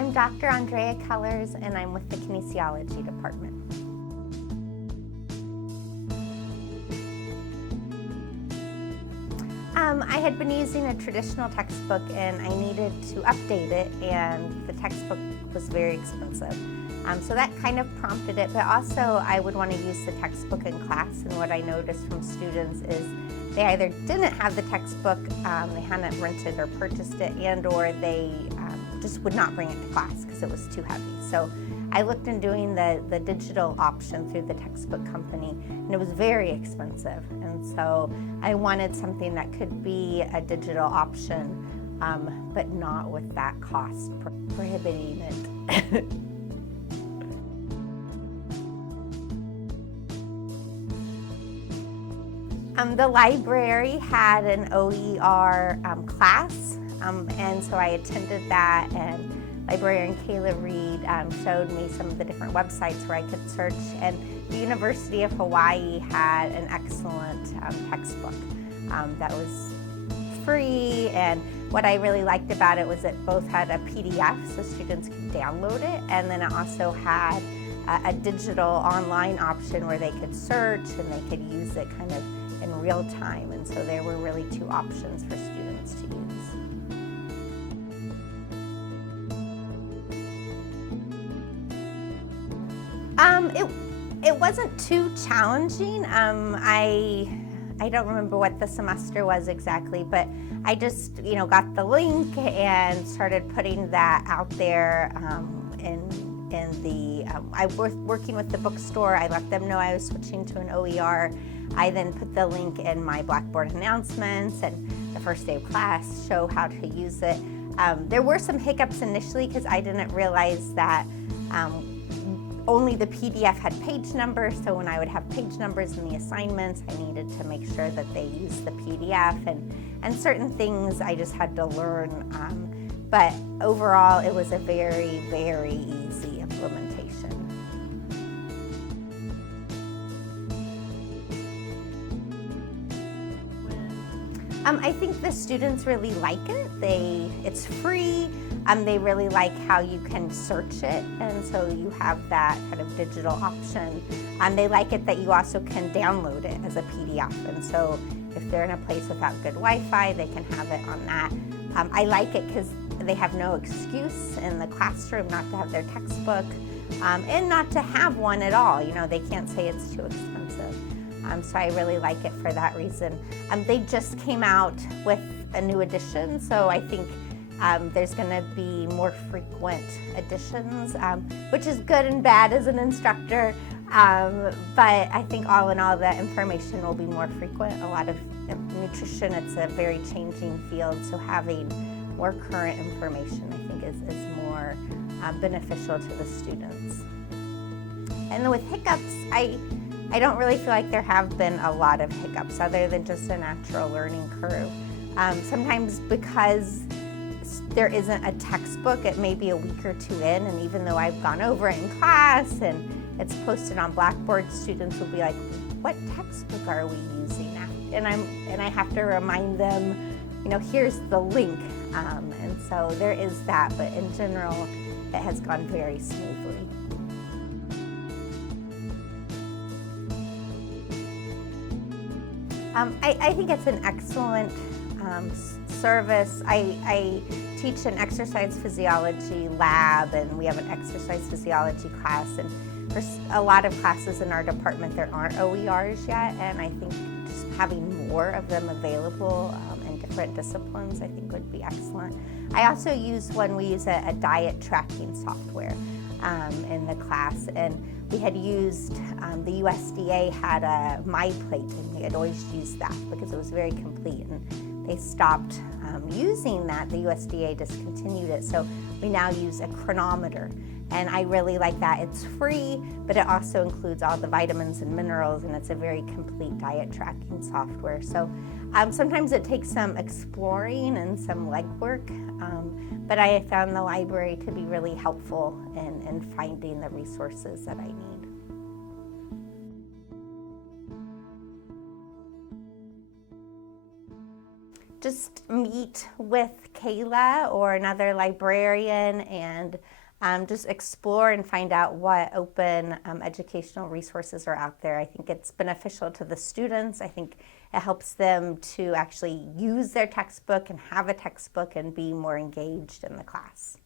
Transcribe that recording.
I'm Dr. Andrea Cullers, and I'm with the kinesiology department. I had been using a traditional textbook and I needed to update it, and the textbook was very expensive. So that kind of prompted it, but also I would want to use the textbook in class, and what I noticed from students is they either didn't have the textbook, they hadn't rented or purchased it, and or they just would not bring it to class because it was too heavy. So I looked into doing the digital option through the textbook company, and it was very expensive. And so I wanted something that could be a digital option, but not with that cost prohibiting it. The library had an OER class, and so I attended that, and librarian Kayla Reed showed me some of the different websites where I could search, and the University of Hawaii had an excellent textbook that was free, and what I really liked about it was it both had a PDF so students could download it, and then it also had a digital online option where they could search and they could use it kind of in real time, and so there were really two options for students to use. It wasn't too challenging. I don't remember what the semester was exactly, but I just got the link and started putting that out there I was working with the bookstore. I let them know I was switching to an OER. I then put the link in my Blackboard announcements and the first day of class, show how to use it. There were some hiccups initially because I didn't realize that only the PDF had page numbers, so when I would have page numbers in the assignments, I needed to make sure that they used the PDF, and certain things I just had to learn. But overall, it was a very, very easy implementation. I think the students really like it. It's free. They really like how you can search it, and so you have that kind of digital option. They like it that you also can download it as a PDF, and so if they're in a place without good Wi-Fi, they can have it on that. I like it because they have no excuse in the classroom not to have their textbook, and not to have one at all. They can't say it's too expensive. So I really like it for that reason. They just came out with a new edition, so I think there's going to be more frequent editions, which is good and bad as an instructor. But I think all in all, the information will be more frequent. A lot of nutrition, it's a very changing field, so having more current information, I think, is more beneficial to the students. And then with hiccups, I don't really feel like there have been a lot of hiccups other than just a natural learning curve. Sometimes because there isn't a textbook, it may be a week or two in, and even though I've gone over it in class and it's posted on Blackboard, students will be like, what textbook are we using now? And I have to remind them, here's the link. And so there is that, but in general, it has gone very smoothly. I think it's an excellent service. I teach an exercise physiology lab, and we have an exercise physiology class, and there's a lot of classes in our department there aren't OERs yet, and I think just having more of them available in different disciplines I think would be excellent. I also use we use a diet tracking software in the class, and we had used, the USDA had a MyPlate, and we had always used that because it was very complete, and they stopped using that. The USDA discontinued it, so we now use a chronometer, and I really like that. It's free, but it also includes all the vitamins and minerals, and it's a very complete diet tracking software. So sometimes it takes some exploring and some legwork, but I found the library to be really helpful in finding the resources that I need. just meet with Kayla or another librarian and just explore and find out what open educational resources are out there. I think it's beneficial to the students. I think it helps them to actually use their textbook and have a textbook and be more engaged in the class.